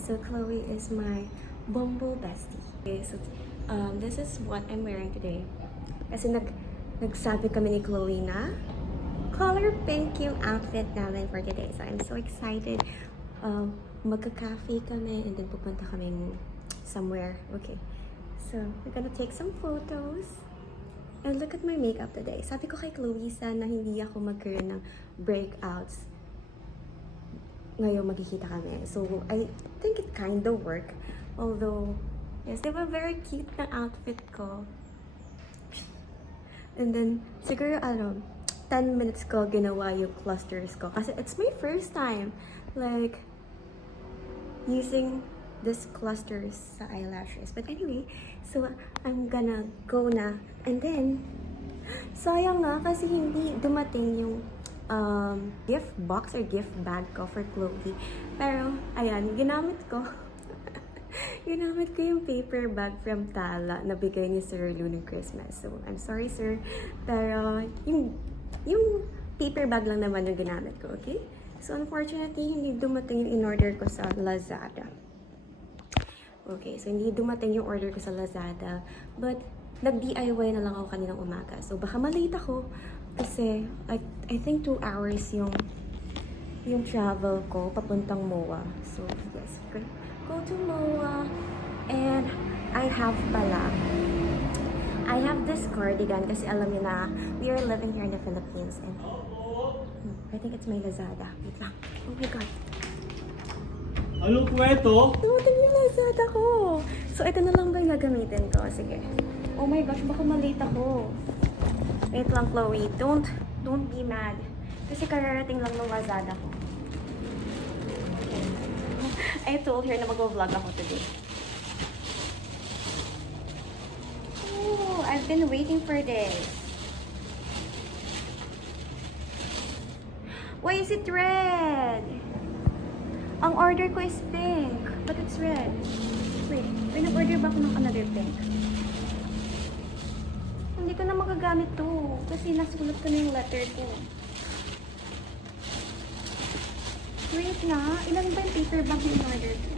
So Chloe is my Bumble bestie. Okay, so this is what I'm wearing today. Kasi nagsabi kami ni Chloe na color pink yung outfit namin for today. So I'm so excited. Magka-cafe kami and then pupunta kaming somewhere. Okay. So we're gonna take some photos. And look at my makeup today. Sabi ko kay Chloe, sana hindi ako magkaroon ng breakouts ngayong magkikita kami. So, I think it kind of worked. Although, yes, they were very cute na outfit ko. And then, siguro, 10 minutes ko ginawa yung clusters ko. Kasi it's my first time, like, using this clusters sa eyelashes. But anyway, so, I'm gonna go na. And then, sayang nga kasi hindi dumating yung gift box or gift bag ko for Chloe. Pero, ayan, ginamit ko. Ginamit ko yung paper bag from Tala na bigay ni Sir Lou ng Christmas. So, I'm sorry, sir. Pero, yung paper bag lang naman yung ginamit ko, okay? So, unfortunately, hindi dumating yung in-order ko sa Lazada. Okay, so hindi dumating yung order ko sa Lazada. But, nag-DIY na lang ako kaninang umaga. So, baka malate ako. Kasi, I think 2 hours yung travel ko papuntang MOA. So, yes, go to MOA. And, I have this cardigan kasi alam niyo na, we are living here in the Philippines. And, I think it's my Lazada. Wait lang. Oh my God. Anong kwento? Dumating yung Lazada ko. So, ito na lang ba yung gagamitin ko? Sige. Oh my gosh, baka malate ako. Wait lang, Chloe. Don't be mad. Kasi kararating lang ng Lazada ko. I told her na mag-vlog ako today. Oh, I've been waiting for this. Why is it red? Ang order ko is pink, but it's red. Wait, pinag-order ba ako ng another pink? Hindi ko na magagamit to kasi nasulat ko na yung letter ko. Wait na, ilan ba yung paper bag yung order ko?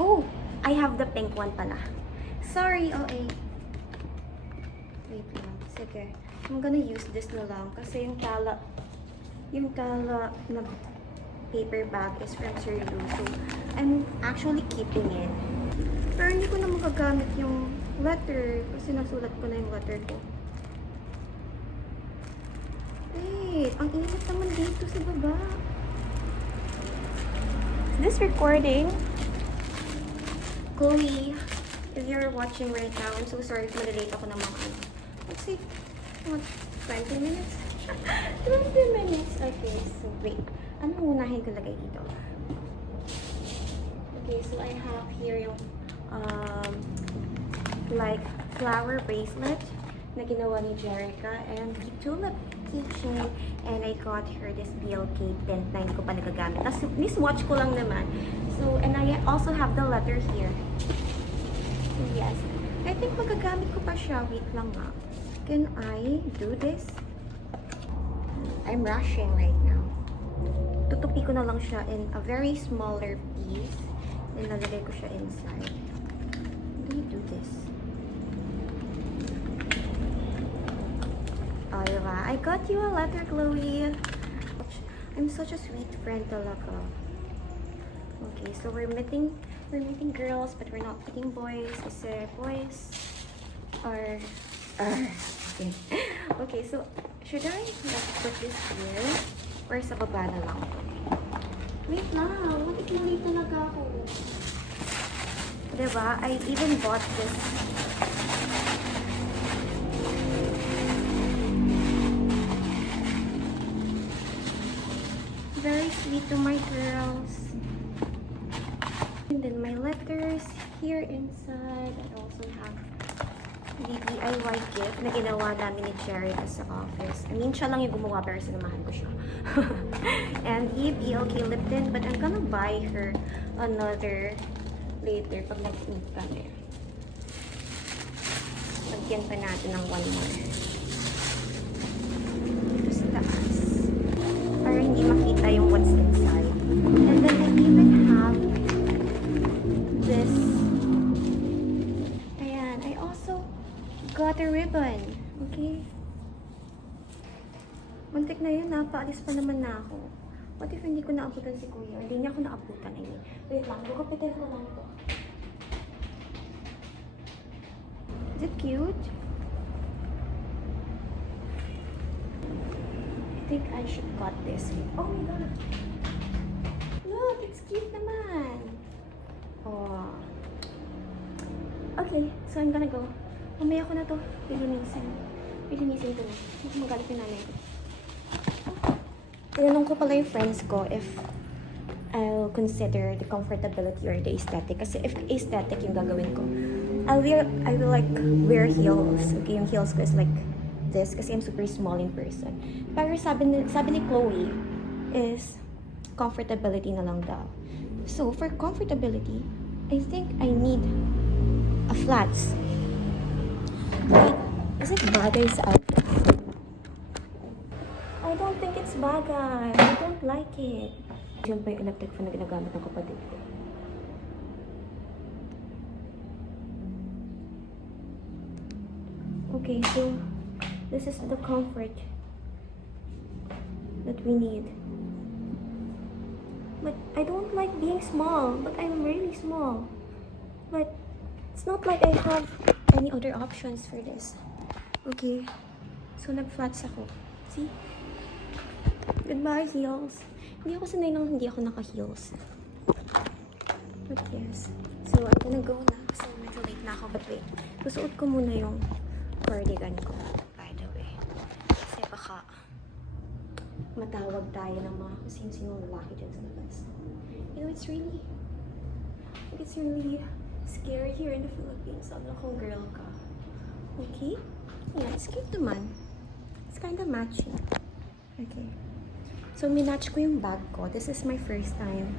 Oh, I have the pink one pala. Sorry, OA. Wait lang, sige. I'm gonna use this na lang kasi yung tala na paper bag is from Sir Lou. So, I'm actually keeping it. Pero hindi ko na magagamit yung letter kasi nasulat ko na yung letter ko. Wait, ang init naman dito sa baba. Is this recording? Chloe, if you're watching right now, I'm so sorry if malilate ako ng mga let's say, what, 20 minutes? 20 minutes. Okay, so wait. Anong unahin ko lagay dito? Okay, so I have here yung like flower bracelet na ginawa ni Jerica and tulip keychain, and I got her this BLK tent na hindi ko pa nagagamit. Tapos niswatch ko lang naman. So, and I also have the letter here. So, yes. I think magagamit ko pa siya. Wait lang nga. Can I do this? I'm rushing right now. Tutupi ko na lang siya in a very smaller piece. Then, lalagay ko siya inside. How do you do this? Oh, diba? I got you a letter, Chloe. I'm such a sweet friend talaga. Okay, so we're meeting girls, but we're not meeting boys. Kasi boys are... okay. Okay, so should I put this here? Or sa baba na lang? Wait lang, what if nalate talaga ako? Diba? I even bought this. Very sweet to my girls. And then my letters here inside. I also have the DIY gift na ginawa namin ni Jerica sa office. I mean, siya lang yung gumawa pero sinamahan ko siya. And the BLK lip tint, but I'm gonna buy her another later pag nag-meet kami. Lagyan pa natin ng one more. Dito sa taas. Para hindi makita yung what's inside. And then I even Muntik na yun na, paalis pa naman na ako. What if hindi ko naabutan si Kuya? Hindi niya ako naabutan. I mean, wait lang, gugupitin ko lang to. Is it cute? I think I should cut this. Oh my god! Look, it's cute naman! Oh. Okay, so I'm gonna go. Mamaya ko na to. Pilinisin ko na. Magalit yung nanay ko. Tinanong ko pala yung friends ko if I'll consider the comfortability or the aesthetic. Kasi if aesthetic yung gagawin ko, I will like wear heels. Okay, yung heels ko is like this kasi I'm super small in person. Pero sabi ni Chloe is comfortability na lang daw. So, for comfortability, I think I need a flats. Wait, is it bagay sa outfit? I don't think it's bagay. I don't like it. Diyan pa yung electric fan na ginagamit ng kapatid ko. Okay, so this is the comfort that we need. But I don't like being small, but I'm really small. But it's not like I have any other options for this. Okay, so nag-flats ako. See? Goodbye, heels. Hindi ako sanay nang hindi ako naka-heels. But yes. So, I'm gonna go na kasi medyo late na ako. But wait, susuot ko muna yung cardigan ko, by the way. Kasi baka matawag tayo ng mga sino-sino lalaki dyan sa labas. You know, it's really scary here in the Philippines. Sabi kong girl ka. Okay? Yeah, it's cute naman. It's kind of matching. Okay. So, minatch ko yung bag ko. This is my first time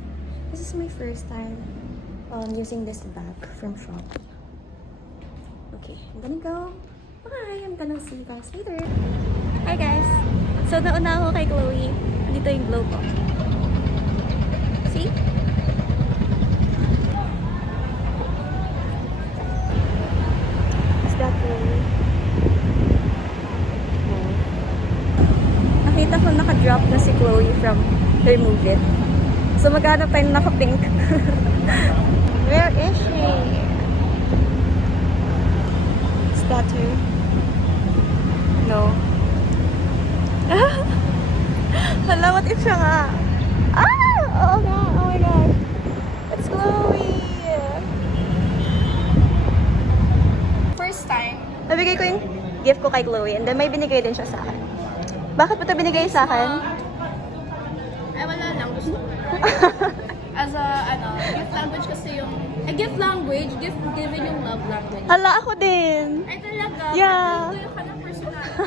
using this bag from Shopee. Okay, I'm gonna go. Bye! I'm gonna see you guys later. Hi guys! So, nauna ako kay Chloe. Dito yung glow ko. See? Is that Chloe? Nakita ko naka-drop na si Chloe from her movie. So, maghanap tayo ng naka-pink. Where is she? Is that her? No. Hala, what if siya nga? Ah! Oh god, oh my god. It's Chloe! First time. Nabigay ko yung gift ko kay Chloe and then may binigay din siya sa akin. Bakit mo ito binigay sa akin? Ay, wala lang. Gusto ko. As a, gift language kasi yung... gift language, gift given yung love language. Hala, ako din! Ay, talaga? Yeah. Pati ka ng personality.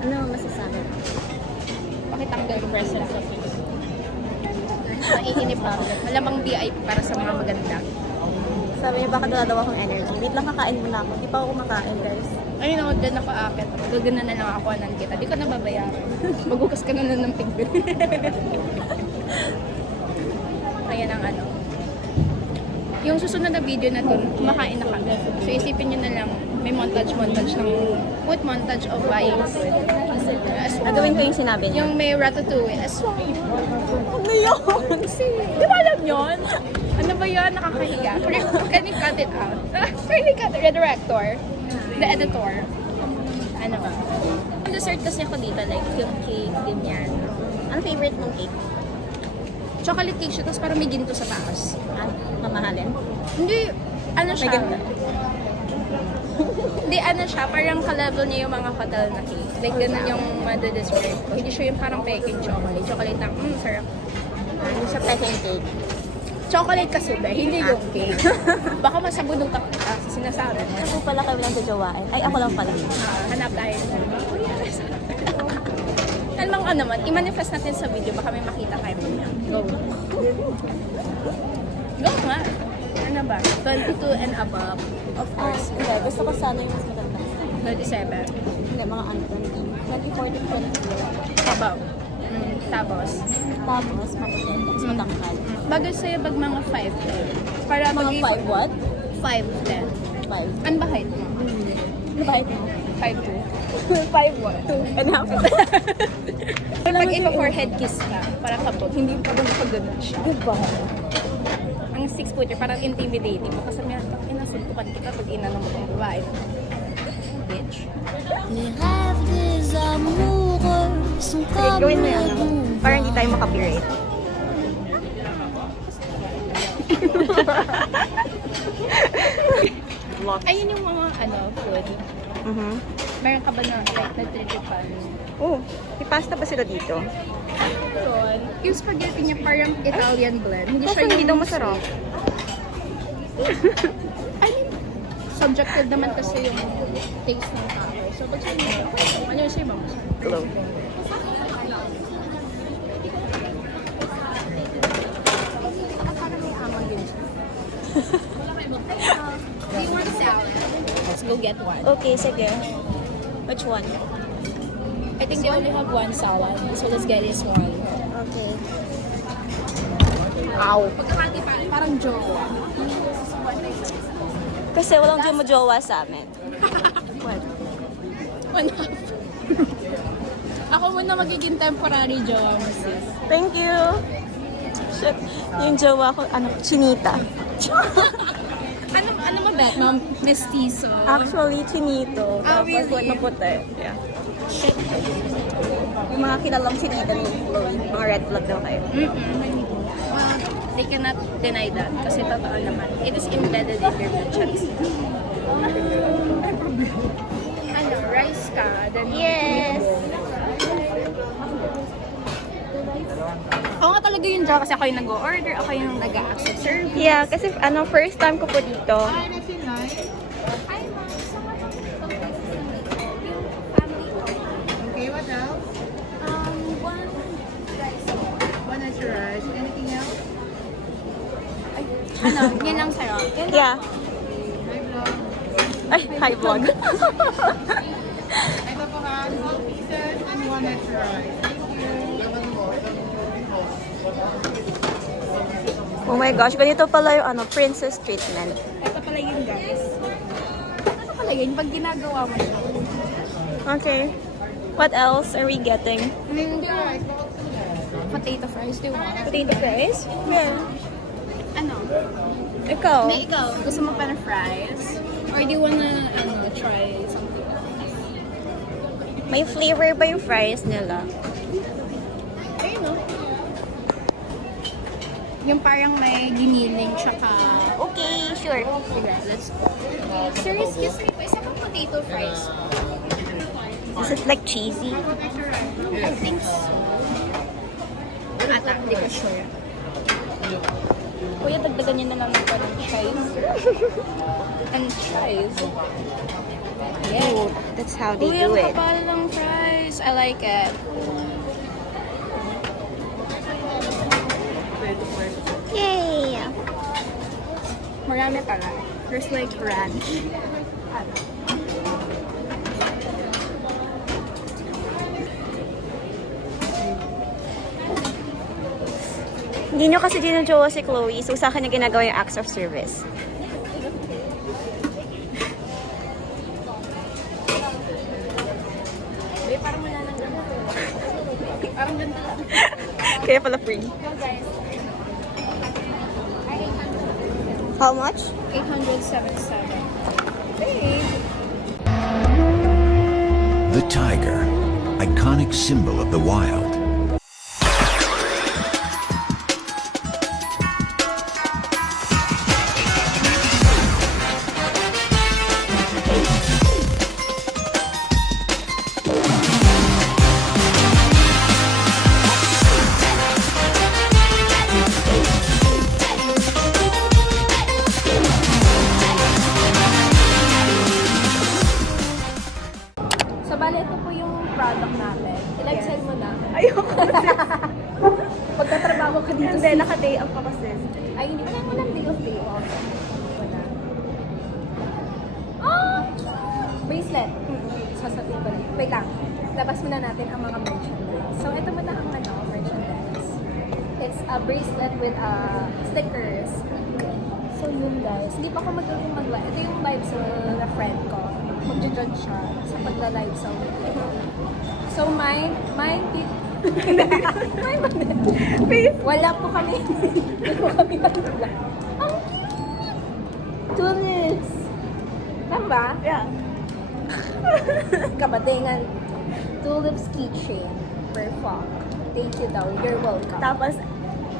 Ano masasabi? Pakitanggal yung present sa face. Naiinip ako. Malamang VIP para sa mga maganda. Sabi niya, baka dala daw akong energy. Wait lang, kakain muna ako. Hindi pa ako kumakain, guys. Ayun ako, dyan ako akit. Gagana na lang ako anan kita. Di ko na babayaran. Maghugas ka na lang ng pinggan. Ayan ang ano. Yung susunod na video na to, kumakain na kami. So isipin nyo na lang, may montage ng food montage of buying food. Nagawin ko yung sinabi niya. Yung may ratatouille. Aswang. Ano yun? Di ba alam yun? Ano ba yun? Nakakahiya. Can you cut it out? Can you cut it? The director. The editor. Ano ba? Ang dessert kasi ako dito, like yung cake, ganyan. Ano favorite mong cake? Chocolate cake siya, tapos parang may ginto sa taas. Ah, mamahalin? Hindi, ano May siya? ganda. Hindi, ano siya, parang ka-level niya yung mga hotel na cake. Like, ganun yung madodescribe ko. Hindi siya yung parang peking chocolate. Chocolate na, sarap. Ano sa peking cake? Chocolate kasi ba? Hindi yung cake. Baka masabunod ako sa sinasabi mo. Ako pala kayo lang jajawain. Ay, ako lang pala. Hanap tayo. Alam mo naman, i-manifest natin sa video, baka may makita kayo niya. Go. Go nga. Ano ba? 22 and above. Of course. Hindi, gusto ko sana yung mas maganda. 27. Hindi, mga 20. 24 to 24. Above. Tapos. Tapos, maputin. Tapos matangkal. Bagay sa'yo bag mga 5. Para Mga 5 what? 5 then. 5. Ano ba height mo? Ano ba ito? 5'2". 5'2". Pag ipa-forehead kiss ka, parang kapag hindi pa ba nakaganon siya. Diba? Ang 6-footer, parang intimidating. Baka sabihan, inasuntukan kita pag inanong mo kong babae. Bitch. Les rêves des amoureux sont Sige, comme gawin mo le yan. boulevard. Para hindi tayo makapirate. Ayun yung mga food. Meron ka ba na like natritipan? Oh, may pasta ba sila dito? Yung spaghetti niya parang Italian blend. Hindi siya Hindi daw yung masarap. I mean, subjective naman kasi yung taste ng tao. So, pag sa'yo mo, ano yung sa'yo mo? Hello. Parang may amang din siya. Do you want salad? Let's go get one. Okay, sige. Which one? I think they only have one salad. So, let's get this one. Okay. Ow. Parang jowa. Kasi walang jowa sa amin. What? One half. Ako muna magiging temporary jowa mo, sis. Thank you. Shit. Yung jowa ko, chinita. Ano mo bet, ma'am? Mestizo. Actually, chinito. Ah, Tapos really? na puti. Yeah. Shit. Yung mga kilalang chinita ni Chloe, mga red flag daw kayo. They cannot deny that kasi totoo naman. It is embedded in their butcheries. Ano, rice ka? Then Yes! Ako nga talaga yung job kasi ako yung nag-order, ako yung nag-accept service. Yeah, kasi first time ko po dito. Hi, ma'am. So what else? Yung family Okay, what else? one rice. One extra rice. Anything else? Ano, yan lang sa'yo. Yeah. Hi, vlog. Ay, hi vlog. Ito po ha, 12 pieces and one extra rice. Thank you. Oh my gosh, ganito pala yung princess treatment. Ito pala yun, guys. Ito pala yun, pag ginagawa mo siya. Okay. What else are we getting? Potato fries, do you want? Potato fries? Yeah. Ano? Ikaw? May ikaw, gusto mo pa ng fries? Or do you wanna, try something? May flavor ba yung fries nila? Ayun, no? Yung parang may giniling, tsaka... Okay, sure. Sige, let's go. Sir, excuse me po, isa pang potato fries. Is it like cheesy? I think so. Ata, hindi ko sure. Kuya, dagdagan niyo na lang ng parang chives. And chives. Yeah. Oh, that's how they Uy, do ang it. kapal ng fries. I like it. Yay! Marami pala. There's like ranch. Hindi nyo kasi ginajowa si Chloe, so sa akin na ginagawa yung acts of service. Parang wala nang ganun. Parang ganito lang. Kaya pala free. Go guys. How much? 877. Hey. The tiger, iconic symbol of the wild. So, bale, ito po yung product natin. Ilag-sell mo na. Ayoko. Pagkatrabaho ka dito. Hindi, naka-day up pa kasi. Ay, hindi. Walang day off. Wala. Ah! Bracelet. Sasabihin ko lang. Wait lang. Labas muna natin ang mga merchandise. So, ito muna ang merchandise. It's a bracelet with stickers. So, yun guys. Hindi pa ako magaling mag-live. Ito yung vibes na friend ko. magja-judge siya sa pagla-live sa weekend. So, mine, wala po kami. Hindi po kami matula. Ang cute! Tulips! Tama ba? Yeah. Kabadingan. Tulips keychain. Perfect. Thank you daw. You're welcome. Tapos,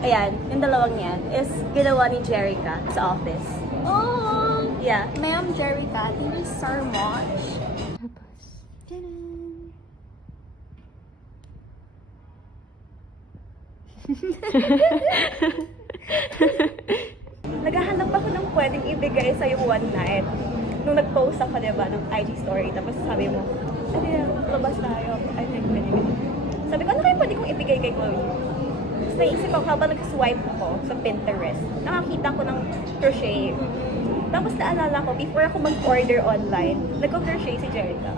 ayan, yung dalawang yan is ginawa ni Jerica sa office. Oh! Yeah. Ma'am Jerica, thank you so much. Tapos, tadaan! Naghahanap ako ng pwedeng ibigay sa'yo one night. Nung nag-post ako, diba, ng IG story. Tapos sabi mo, ano yan, labas tayo. I think, ganyan. Sabi ko, ano kayo pwede kong ibigay kay Chloe? Tapos naisip ako, habang nag-swipe ako sa Pinterest, nakakita ko ng crochet. Tapos naalala ko, before ako mag-order online, nag-crochet si Jerica.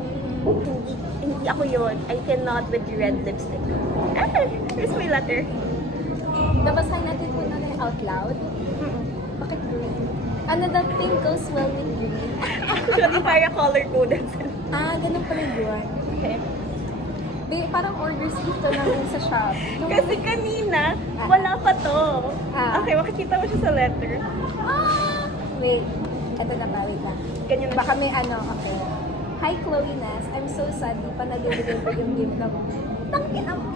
Hindi ako yun. I cannot with the red lipstick. Ah, here's my letter. Nabasahin natin po na out loud. Bakit green? Ano the pink goes well with green? Actually, para color-coded sila. Ah, ganun pala yun. Okay. Parang orders dito lang yun sa shop. Kasi kanina, wala pa to. Ah. Okay, makikita mo siya sa letter. Ah! Wait. Ito na ba? Wait lang. Ganyan na. Baka may ano, okay. Hi, Chloe Nas. I'm so sad. Di pa nag-deliver yung gift na mo. Tangina mo.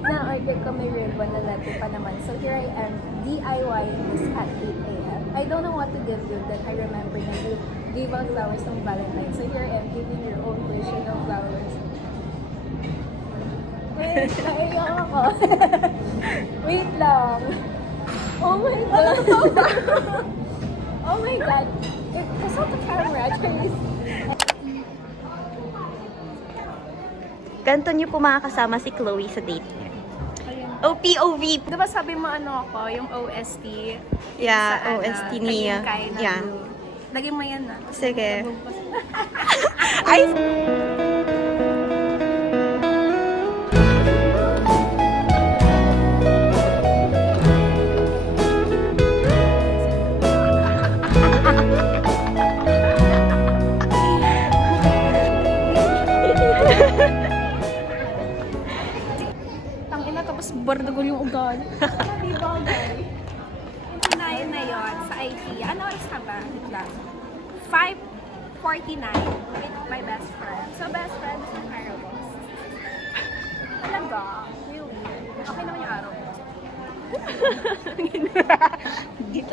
Na-order ko may ribbon na letter pa naman. So here I am, DIY this at 8 a.m. I don't know what to give you. Then I remember na you gave out flowers on Valentine's. So here I am giving your own version of flowers. Wait, naiyak ako. Wait lang. Oh my God. Oh my God. It's not the camera, Charlie. Ganito niyo po makakasama si Chloe sa date niya. OPOV. Diba sabi mo ano ako, yung OST? Yeah, Sa, OST niya. Kay na Yeah. blue. Lagyan mo yan na. Sige. Ay! Tangina, tapos bardagol yung ugali. Di ba, guys? Yung pinayan na yun sa IKEA. Ano oras na ba? Wait lang. 5:49 with my best friend. So, best friend is ang araw ko. Talaga? Really? Okay naman yung araw ko. Dito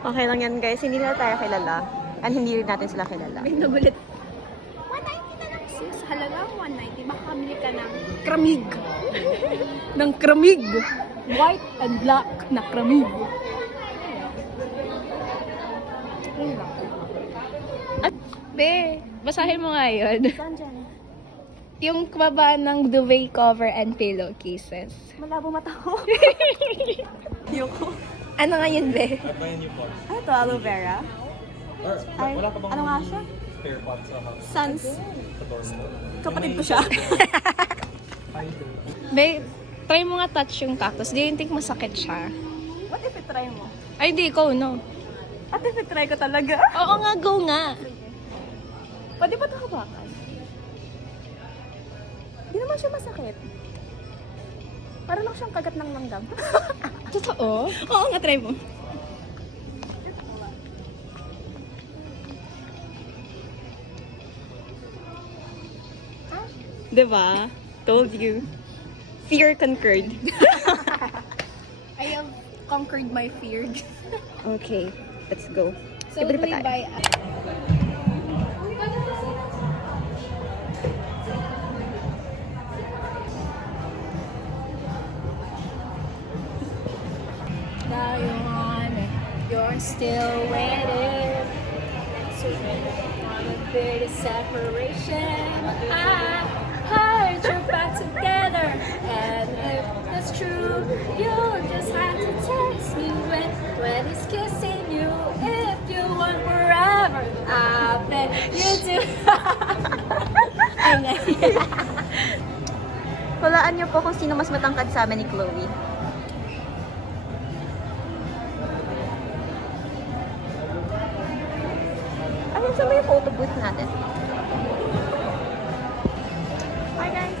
Okay lang yan guys, hindi na tayo kilala. And hindi rin natin sila kilala. May nagulit. 190 na lang sis. Halaga 190. Baka kamili ka ng kramig. ng kramig. White and black na kramig. Be, basahin mo nga yun. Yung kababa ng duvet cover and pillowcases. Malabo mata ko. Yoko. Ano nga yun, Be? Ano to, aloe vera? Ay, Wala ka bang ano nga siya? spare parts sa house? Sans. Sa dorm mo? Kapatid ko siya. Be, try mo nga touch yung cactus. Do you think masakit siya? What if i-try mo? Ay, di, ikaw, no? At if i-try ko talaga? Oo nga, go nga. Pwede ba ito hawakan? Hindi naman siya masakit. Para lang siyang kagat ng langgam. Totoo? Oo nga, try mo. Diba? Told you. Fear conquered. I have conquered my fear. Okay, let's go. So, Iba do we pa tayo. buy... Now you're on it. You're still waiting. So on a bit of separation. I heard you're back together. And if that's true, you'll just have to text me when he's kissing you. If you want forever, I bet you do. Hulaan niyo po kung sino mas matangkad sa amin ni Chloe. Ayun, sa may photo booth natin. Hi guys!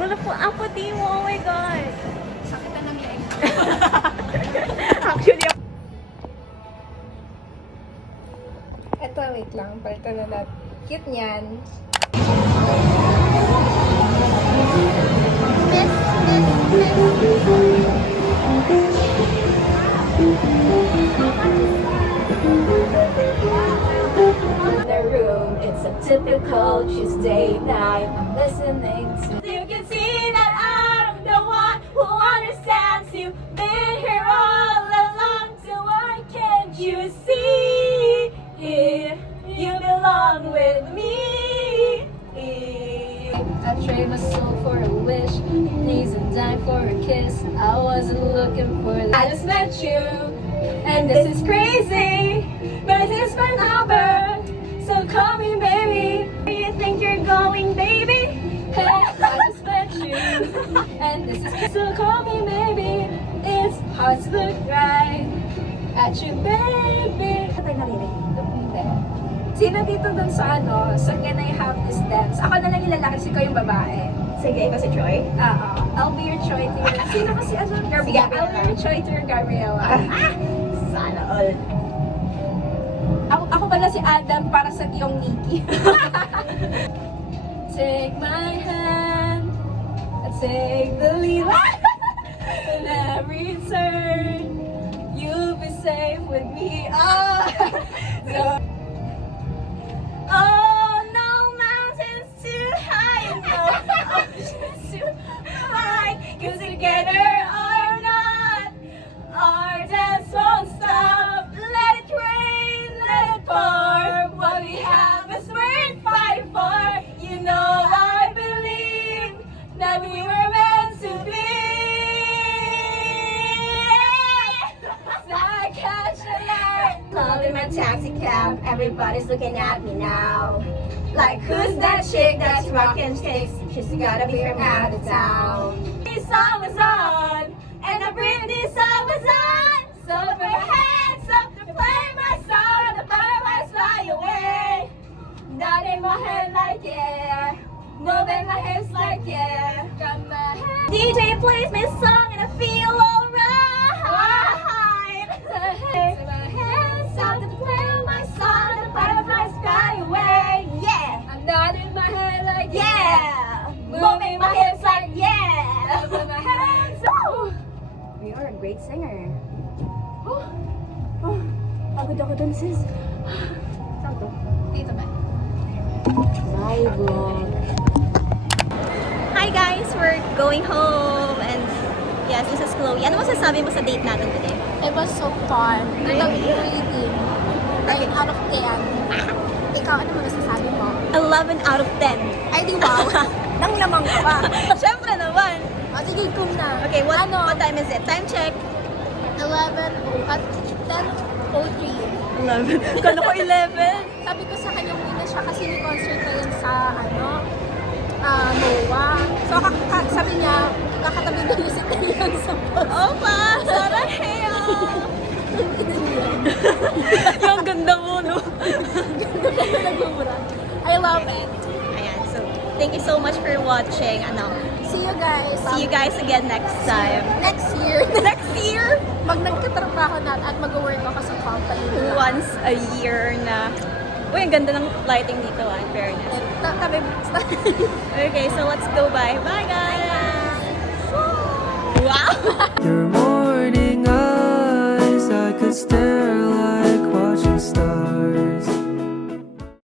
Wala po, ang puti mo, oh my God! Sakit na ng leg. Actually, Eto, wait lang. Palitan na natin. Cute niyan. the room, it's a typical Tuesday night. I'm listening to. You can see that I'm the one who understands you. Been here all along, so why can't you see? You belong with me. I trade my soul for a wish, knees and dime for a kiss. I wasn't looking for that. I just met you, and this is crazy, but it's my number, so call me baby. Where you think you're going, baby? Hey, I just met you, and this is So call me baby. it's hard to look right at you, baby. Ano tayo narinig? Hindi. Sino dito dun sa sa Can I Have This Dance? Ako na lang yung lalaki, si ko yung babae. Sige, ikaw si Troy. Oo. I'll be your Troy to your... Sino kasi Gabriela. I'll be your Troy to your Gabriela. Sana all. Ako pala si Adam para sa iyong Nikki. Take my hand and take the lead. In every turn, you'll be safe with me. Oh, no mountains too high, no oceans too high. 'Cause together or not, our dance won't stop. Let it rain, let it pour. What we have is worth fighting for. You know I believe that we were meant to be. So I catch a light. Calling my taxi cab, everybody's looking at me now. Like, who's that chick that's rockin' sticks? She's gotta be from out of town. This song was on, and I bring this song was on. So put your hands up to play my song, the butterflies fly away. Nodding my head like yeah, moving my hips like yeah. Got my head. DJ plays my song and I feel alright. So my hands Sound to play my song, the butterflies fly away. Yeah, I'm nodding my head like yeah, moving my hips like yeah. With my hands up. You are a great singer. Pagod ako dun, sis. Saan to? Dito ba? My vlog. Hi guys, we're going home and yes, this is Chloe. Ano masasabi mo sa date natin today? It was so fun. Really? Rating. 9 out of 10. Ikaw, ano masasabi mo? 11 out of 10. Ay, di wow. Nang lamang ka pa. Siyempre naman. O, sige, kum na. Okay, what time is it? Time check. 11 at 10:03. 11. Kala ko 11. Sabi ko sa kanya muna siya kasi may concert na yun sa, MOA. So, sabi niya, kakatabi na niya si Taeyong sa bus. Opa! Sarah Heo! Yung ganda mo, no? Nagmumura. I love it. Ayan, so thank you so much for watching. See you guys. See you guys again next time. Next year. Next year! Pag nagkatrabaho na at mag-work ako sa company. Once a year na. Uy, ang ganda ng lighting dito, in fairness. Tabi. Okay, so let's go bye. Bye, guys! Wow! Your morning eyes, I could stand